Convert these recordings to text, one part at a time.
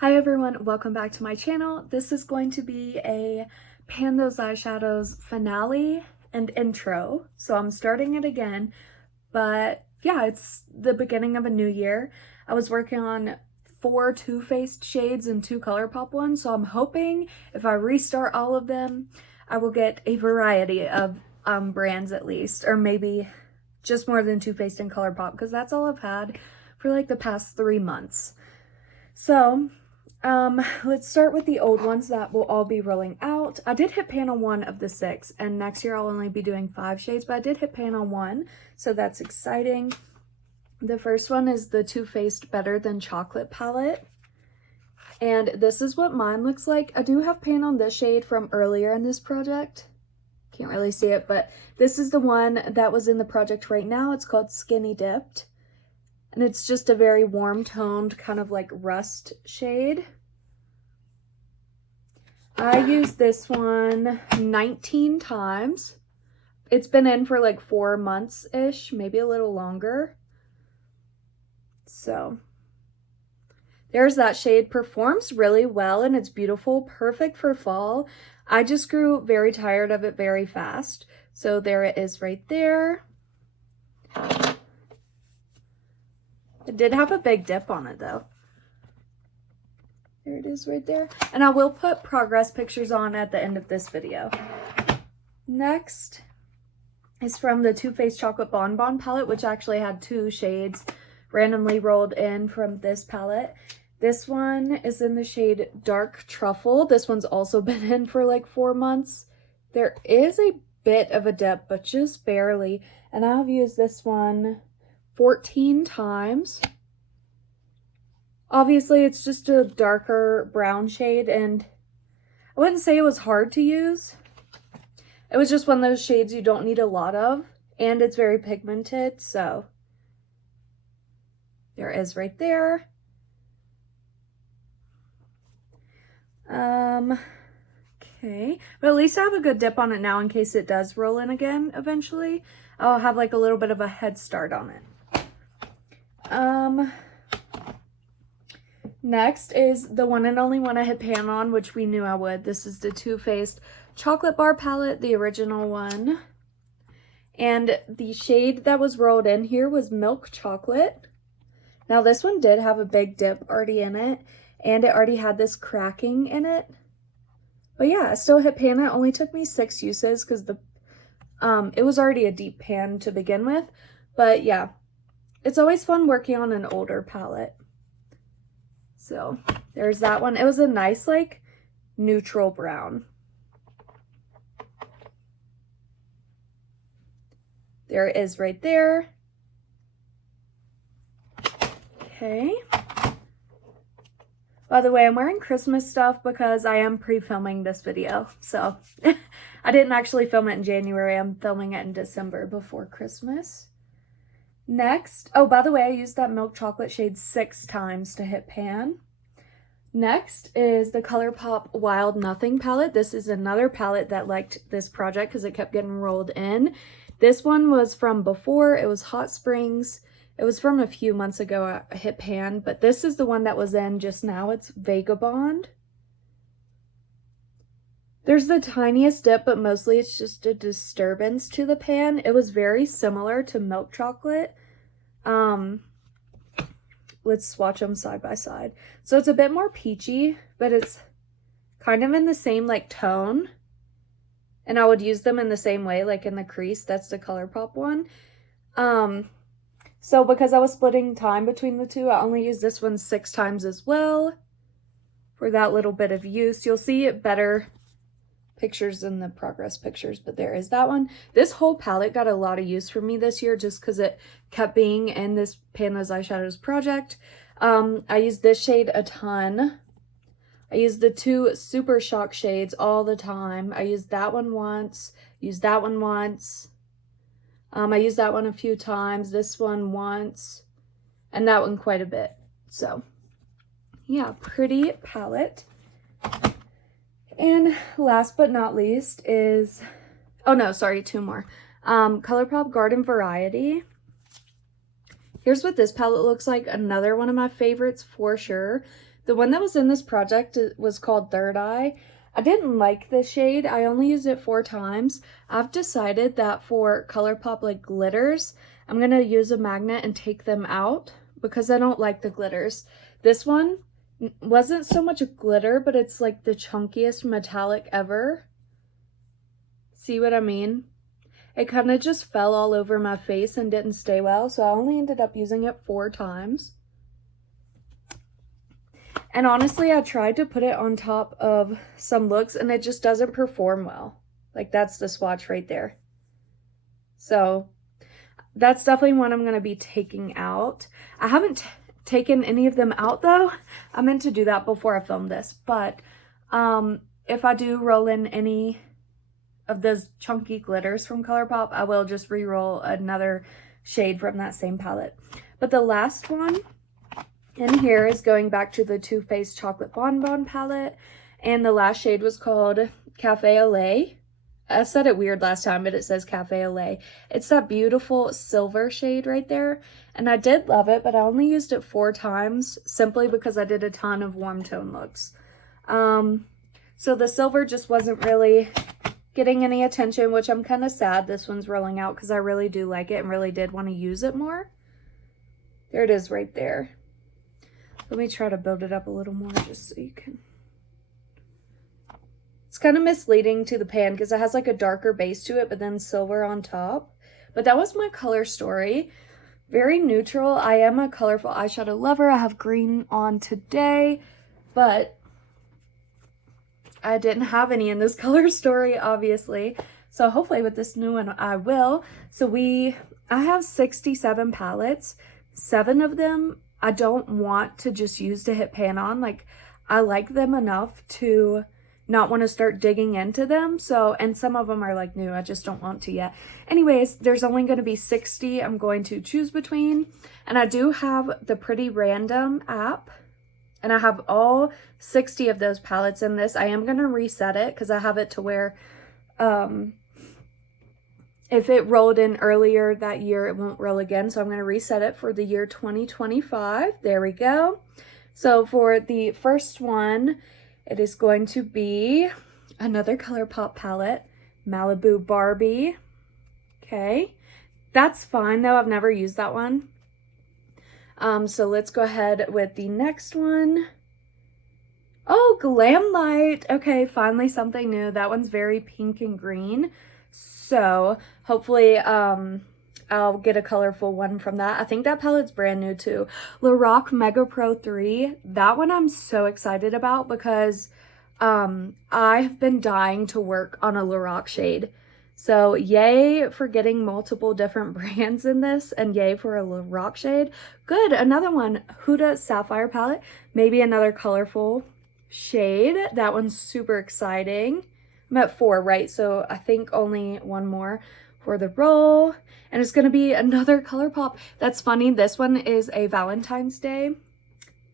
Hi everyone, welcome back to my channel. This is going to be a Pan Those Eyeshadows finale and intro. So I'm starting it again, but yeah, it's the beginning of a new year. I was working on 4 Too Faced shades and 2 ColourPop ones, so I'm hoping if I restart all of them, I will get a variety of brands at least, or maybe just more than Too Faced and ColourPop, because that's all I've had for like the past 3 months. So let's start with the old ones that will all be rolling out. I did hit pan on 1 of the 6, and next year I'll only be doing 5 shades, but I did hit pan on 1, so that's exciting. The first one is the Too Faced Better Than Chocolate palette, and this is what mine looks like. I do have pan on this shade from earlier in this project. Can't really see it, but this is the one that was in the project right now. It's called Skinny Dipped. And it's just a very warm toned kind of like rust shade. I used this one 19 times. It's been in for like 4 months-ish, maybe a little longer. So there's that shade. Performs really well and it's beautiful, perfect for fall. I just grew very tired of it very fast. So there it is right there. It did have a big dip on it though. There it is right there. And I will put progress pictures on at the end of this video. Next is from the Too Faced Chocolate Bonbon palette, which actually had 2 shades randomly rolled in from this palette. This one is in the shade Dark Truffle. This one's also been in for like 4 months. There is a bit of a dip, but just barely. And I've used this one 14 times. Obviously, it's just a darker brown shade, and I wouldn't say it was hard to use. It was just one of those shades you don't need a lot of, and it's very pigmented, so there it is right there. Okay, but at least I have a good dip on it now in case it does roll in again eventually. I'll have like a little bit of a head start on it. Next is the one and only one I hit pan on, which we knew I would. This is the Too Faced Chocolate Bar palette, the original one. And the shade that was rolled in here was Milk Chocolate. Now this one did have a big dip already in it, and it already had this cracking in it. But yeah, I still hit pan. It only took me 6 uses because it was already a deep pan to begin with. But yeah, it's always fun working on an older palette. So there's that one. It was a nice like neutral brown. There it is right there. Okay. By the way, I'm wearing Christmas stuff because I am pre-filming this video. So I didn't actually film it in January. I'm filming it in December before Christmas. Next, oh, by the way, I used that milk chocolate shade 6 times to hit pan. Next is the ColourPop Wild Nothing palette. This is another palette that liked this project because it kept getting rolled in. This one was from before. It was Hot Springs. It was from a few months ago. I hit pan, but this is the one that was in just now. It's Vagabond. There's the tiniest dip, but mostly it's just a disturbance to the pan. It was very similar to Milk Chocolate. Let's swatch them side by side. So it's a bit more peachy, but it's kind of in the same like tone. And I would use them in the same way, like in the crease. That's the ColourPop one. So because I was splitting time between the two, I only used this one 6 times as well for that little bit of use. You'll see it better pictures in the progress pictures, but there is that one. This whole palette got a lot of use for me this year just because it kept being in this Pan Those Eyeshadows project. I used this shade a ton. I used the 2 Super Shock shades all the time. I used that one once, used that one once. I used that one a few times, this one once, and that one quite a bit. So yeah, pretty palette. And last but not least is, oh no, sorry, 2 more. ColourPop Garden Variety. Here's what this palette looks like. Another one of my favorites for sure. The one that was in this project was called Third Eye. I didn't like the shade. I only used it 4 times. I've decided that for ColourPop like glitters, I'm going to use a magnet and take them out because I don't like the glitters. This one wasn't so much a glitter, but it's like the chunkiest metallic ever. See what I mean? It kind of just fell all over my face and didn't stay well, so I only ended up using it 4 times. And honestly, I tried to put it on top of some looks and it just doesn't perform well. Like, that's the swatch right there. So that's definitely one I'm going to be taking out. I haven't taken any of them out though. I meant to do that before I filmed this, but if I do roll in any of those chunky glitters from ColourPop, I will just re-roll another shade from that same palette. But the last one in here is going back to the Too Faced Chocolate Bonbon palette, and the last shade was called Cafe au Lait. I said it weird last time, but it says Cafe au Lait. It's that beautiful silver shade right there, and I did love it, but I only used it 4 times simply because I did a ton of warm tone looks. So the silver just wasn't really getting any attention, which I'm kind of sad this one's rolling out because I really do like it and really did want to use it more. There it is right there. Let me try to build it up a little more just so you can. It's kind of misleading to the pan because it has like a darker base to it, but then silver on top. But that was my color story. Very neutral. I am a colorful eyeshadow lover. I have green on today, but I didn't have any in this color story, obviously. So hopefully with this new one, I will. So I have 67 palettes. 7 of them I don't want to just use to hit pan on. Like, I like them enough to not want to start digging into them. So, and some of them are like new. I just don't want to yet. Anyways, there's only going to be 60 I'm going to choose between. And I do have the Pretty Random app. And I have all 60 of those palettes in this. I am going to reset it because I have it to where if it rolled in earlier that year, it won't roll again. So I'm going to reset it for the year 2025. There we go. So for the first one, it is going to be another ColourPop palette, Malibu Barbie. Okay. That's fine though. I've never used that one. So let's go ahead with the next one. Oh, Glam Light. Okay, finally something new. That one's very pink and green. So hopefully I'll get a colorful one from that. I think that palette's brand new too. Lorac Mega Pro 3. That one I'm so excited about because I've been dying to work on a Lorac shade. So yay for getting multiple different brands in this, and yay for a Lorac shade. Good, another one, Huda Sapphire palette. Maybe another colorful shade. That one's super exciting. I'm at 4, right? So I think only one more for the roll. And it's gonna be another ColourPop. That's funny, this one is a Valentine's Day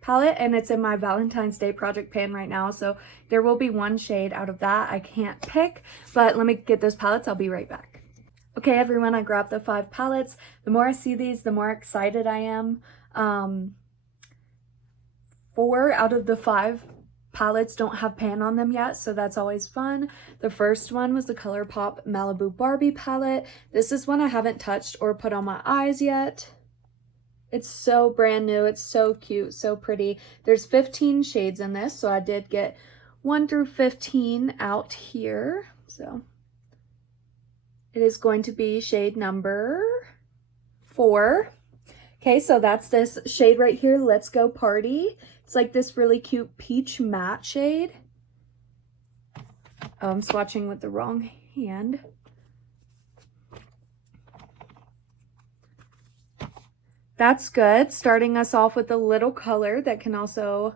palette and it's in my Valentine's Day project pan right now. So there will be one shade out of that I can't pick, but let me get those palettes. I'll be right back. Okay, everyone, I grabbed the 5 palettes. The more I see these, the more excited I am. 4 out of the 5 palettes don't have pan on them yet, so that's always fun. The first one was the ColourPop Malibu Barbie palette. This is one I haven't touched or put on my eyes yet. It's so brand new. It's so cute, so pretty. There's 15 shades in this, so I did get 1 through 15 out here. So it is going to be shade number 4. Okay, so that's this shade right here, Let's Go Party. It's like this really cute peach matte shade. Oh, I'm swatching with the wrong hand. That's good. Starting us off with a little color that can also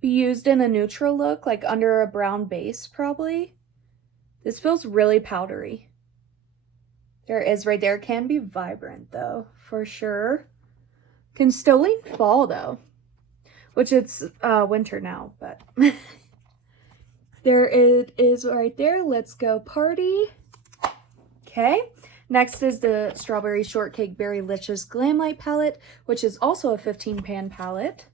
be used in a neutral look, like under a brown base probably. This feels really powdery. There it is right there. It can be vibrant though, for sure. Can still lean fall though, which it's winter now, but there it is right there. Let's Go Party. Okay. Next is the Strawberry Shortcake Berry Licious Glam Light palette, which is also a 15 pan palette.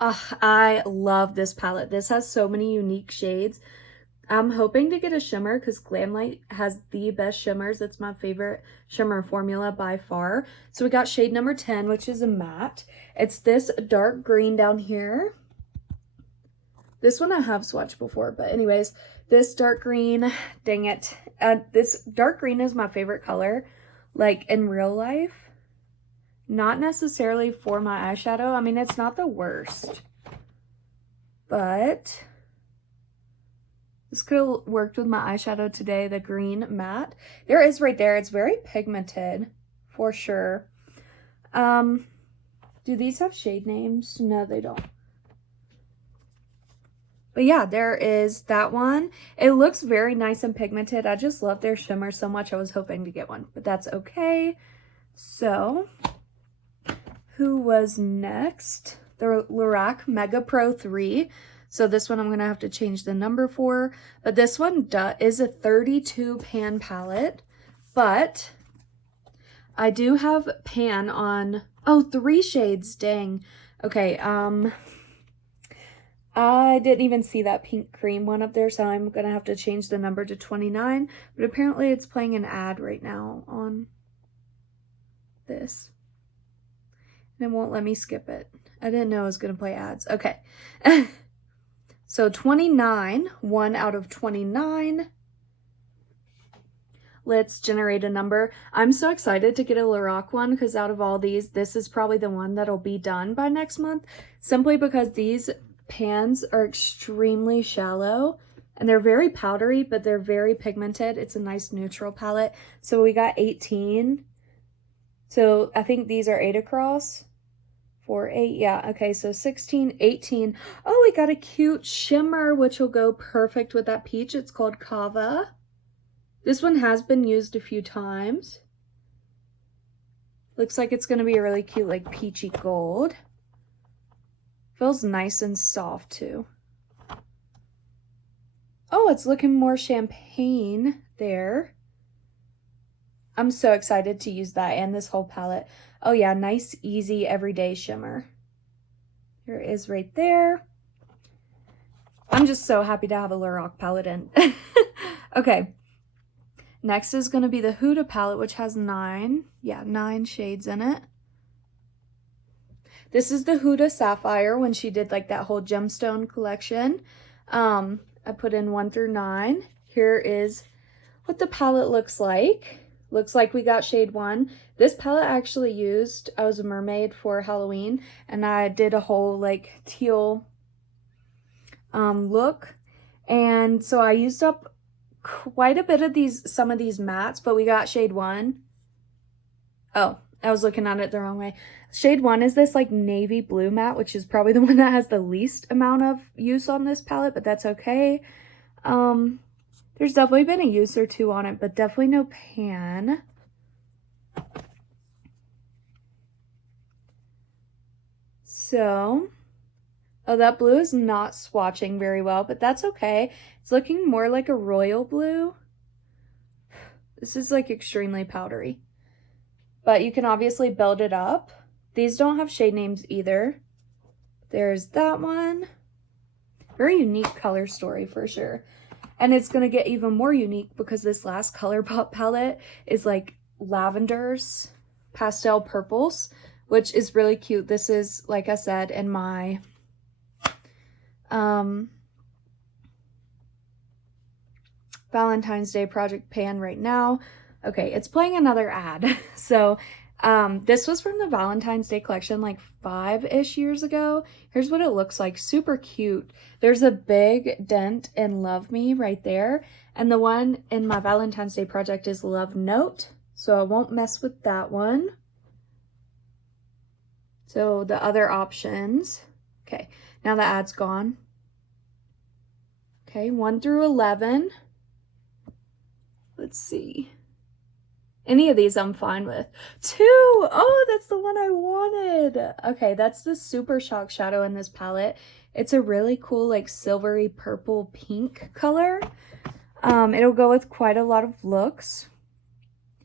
I love this palette. This has so many unique shades. I'm hoping to get a shimmer because Glamlight has the best shimmers. It's my favorite shimmer formula by far. So we got shade number 10, which is a matte. It's this dark green down here. This one I have swatched before, but anyways, this dark green, dang it. This dark green is my favorite color, like in real life. Not necessarily for my eyeshadow. I mean, it's not the worst, but this could have worked with my eyeshadow today, the green matte. There is right there. It's very pigmented for sure. Do these have shade names? No, they don't. But yeah, there is that one. It looks very nice and pigmented. I just love their shimmer so much. I was hoping to get one, but that's okay. So, who was next? The Lorac Mega Pro 3. So this one I'm going to have to change the number for. But this one is a 32 pan palette. But I do have pan on... Oh, 3 shades. Dang. Okay, I didn't even see that pink cream one up there, so I'm going to have to change the number to 29. But apparently it's playing an ad right now on this. And it won't let me skip it. I didn't know it was going to play ads. Okay. So 29, 1 out of 29. Let's generate a number. I'm so excited to get a Lorac one because out of all these, this is probably the one that'll be done by next month. Simply because these pans are extremely shallow and they're very powdery, but they're very pigmented. It's a nice neutral palette. So we got 18. So I think these are 8 across. 4, 8, yeah, okay, so 16, 18. Oh, we got a cute shimmer, which will go perfect with that peach. It's called Kava. This one has been used a few times. Looks like it's going to be a really cute, like, peachy gold. Feels nice and soft, too. Oh, it's looking more champagne there. I'm so excited to use that and this whole palette. Oh yeah, nice, easy, everyday shimmer. Here it is right there. I'm just so happy to have a Lorac palette in. Okay. Next is going to be the Huda palette, which has 9 shades in it. This is the Huda Sapphire when she did like that whole gemstone collection. I put in 1 through 9. Here is what the palette looks like. Looks like we got shade 1. This palette I actually used. I was a mermaid for Halloween, and I did a whole like teal look. And so I used up quite a bit of some of these mattes, but we got shade 1. Oh, I was looking at it the wrong way. Shade 1 is this like navy blue matte, which is probably the one that has the least amount of use on this palette, but that's okay. There's definitely been a use or two on it, but definitely no pan. So, oh, that blue is not swatching very well, but that's okay. It's looking more like a royal blue. This is like extremely powdery, but you can obviously build it up. These don't have shade names either. There's that one. Very unique color story for sure. And it's going to get even more unique because this last ColourPop palette is like lavenders, pastel purples, which is really cute. This is, like I said, in my Valentine's Day project pan right now. Okay, it's playing another ad. So this was from the Valentine's Day collection like 5-ish years ago. Here's what it looks like. Super cute. There's a big dent in Love Me right there. And the one in my Valentine's Day project is Love Note. So I won't mess with that one. So the other options. Okay, now the ad's gone. Okay, 1 through 11. Let's see. Any of these I'm fine with. 2! Oh, that's the one I wanted. Okay, that's the Super Shock shadow in this palette. It's a really cool, like, silvery purple pink color. It'll go with quite a lot of looks.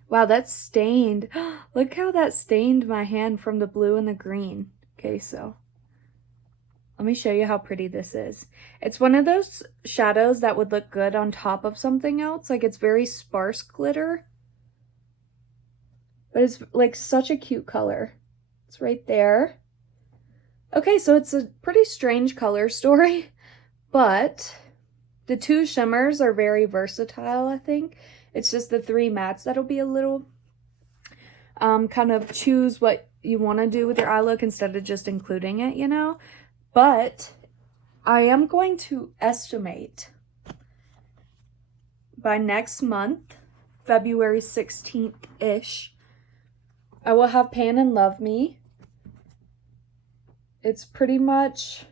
Wow, that's stained. Look how that stained my hand from the blue and the green. Okay, so Let me show you how pretty this is. It's one of those shadows that would look good on top of something else. Like, it's very sparse glitter. But it's like such a cute color. It's right there. Okay, so it's a pretty strange color story, but the two shimmers are very versatile, I think. It's just the three mattes that'll be a little kind of choose what you want to do with your eye look instead of just including it, you know? But I am going to estimate by next month, February 16th-ish, I will have Pan and Love Me. It's pretty much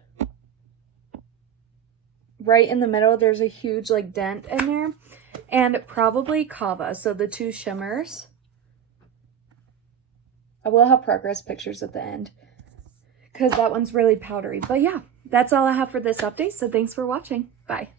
right in the middle. There's a huge like dent in there. And probably Kava, so the two shimmers. I will have progress pictures at the end because that one's really powdery. But yeah, that's all I have for this update. So thanks for watching. Bye.